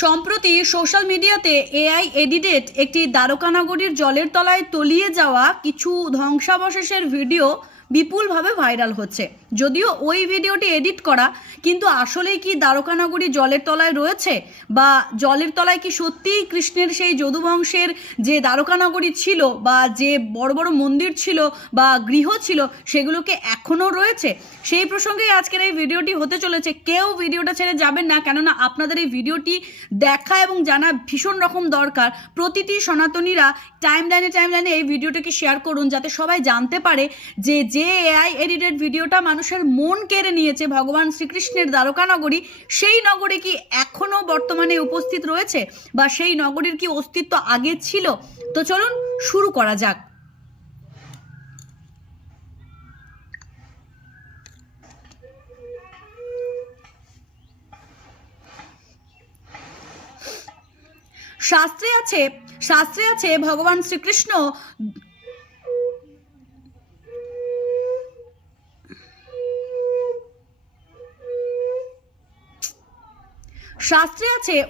সম্প্রতি সোশ্যাল মিডিয়াতে AI edited একটি দ্বারকানগরীর জলের তলায় তলিয়ে যাওয়া কিছু ধ্বংসাবশেষের ভিডিও বিপুলভাবে ভাইরাল হচ্ছে। যদিও ওই ভিডিওটি এডিট করা, কিন্তু আসলেই কি দ্বারকানগরী জলের তলায় রয়েছে, বা জলের তলায় কি সত্যিই কৃষ্ণের সেই যদুবংশের যে দ্বারকানগরী ছিল, বা যে বড় বড় মন্দির ছিল বা গৃহ ছিল, সেগুলোকে এখনও রয়েছে, সেই প্রসঙ্গেই আজকের এই ভিডিওটি হতে চলেছে। কেউ ভিডিওটা ছেড়ে যাবেন না, কেননা আপনাদের এই ভিডিওটি দেখা এবং জানা ভীষণ রকম দরকার। প্রতিটি সনাতনীরা টাইমলাইনে এই ভিডিওটাকে শেয়ার করুন, যাতে সবাই জানতে পারে যে এআই এডিটেড ভিডিওটা মানুষের মন কেড়ে নিয়েছে ভগবান শ্রীকৃষ্ণের দ্বারকানগরী, সেই নগরী কি এখনো বর্তমানে উপস্থিত রয়েছে, বা সেই নগরীর কি অস্তিত্ব আগে ছিল। তো চলুন শুরু করা যাক। শাস্ত্রে আছে ভগবান শ্রীকৃষ্ণ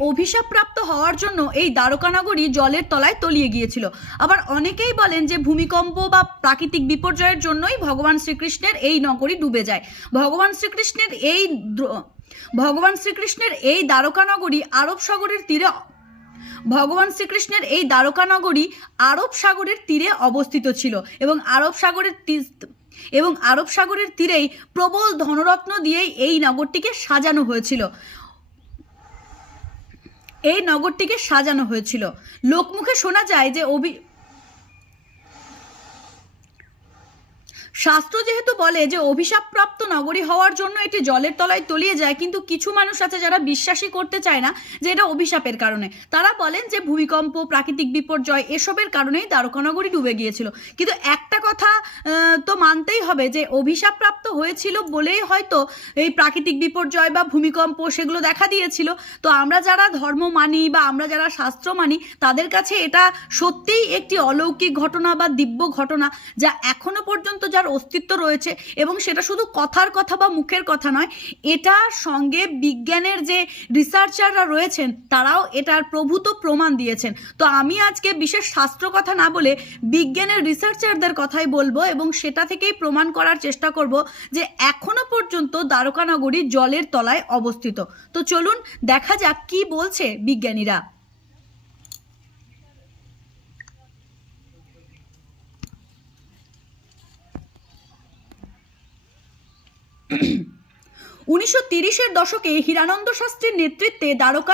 অভিশাপপ্রাপ্ত হওয়ার জন্য এই দ্বারকানগরী জলের তলায় তলিয়ে গিয়েছিল। আবার অনেকেই বলেন যে ভূমিকম্প বা প্রাকৃতিক বিপর্যয়ের জন্যই ভগবান শ্রীকৃষ্ণের এই নগরী ডুবে যায়। ভগবান শ্রীকৃষ্ণের এই দ্বারকানগরী আরব সাগরের তীরে অবস্থিত ছিল, এবং আরব সাগরের তীরেই প্রবল ধনরত্ন দিয়েই এই নগরটিকে সাজানো হয়েছিল। লোকমুখে শোনা যায় যে শাস্ত্র যেহেতু বলে যে অভিশাপপ্রাপ্ত নগরী হওয়ার জন্য এটি জলের তলায় তলিয়ে যায়, কিন্তু কিছু মানুষ আছে যারা বিশ্বাসই করতে চায় না যে এটা অভিশাপের কারণে। তারা বলেন যে ভূমিকম্প, প্রাকৃতিক বিপর্যয় এসবের কারণেই দ্বারকানগরী ডুবে গিয়েছিল। কিন্তু একটা কথা তো মানতেই হবে যে অভিশাপপ্রাপ্ত হয়েছিল বলেই হয়তো এই প্রাকৃতিক বিপর্যয় বা ভূমিকম্প সেগুলো দেখা দিয়েছিল। তো আমরা যারা ধর্ম মানি বা আমরা যারা শাস্ত্র মানি, তাদের কাছে এটা সত্যিই একটি অলৌকিক ঘটনা বা দিব্য ঘটনা, যা এখনো পর্যন্ত অস্তিত্ব রয়েছে। এবং সেটা শুধু কথার কথা বা মুখের কথা নয়, এটার সঙ্গে বিজ্ঞানের যে রিসার্চাররা রয়েছেন তারাও এটার প্রভূত প্রমাণ দিয়েছেন। তো আমি আজকে বিশেষ শাস্ত্র কথা না বলে বিজ্ঞানের রিসার্চারদের কথাই বলবো, এবং সেটা থেকেই প্রমাণ করার চেষ্টা করব যে এখনো পর্যন্ত দ্বারকানগরী জলের তলায় অবস্থিত। তো চলুন দেখা যাক কি বলছে বিজ্ঞানীরা। 1930-এর দশকে হীরানন্দ শাস্ত্রীর নেতৃত্বে দ্বারকা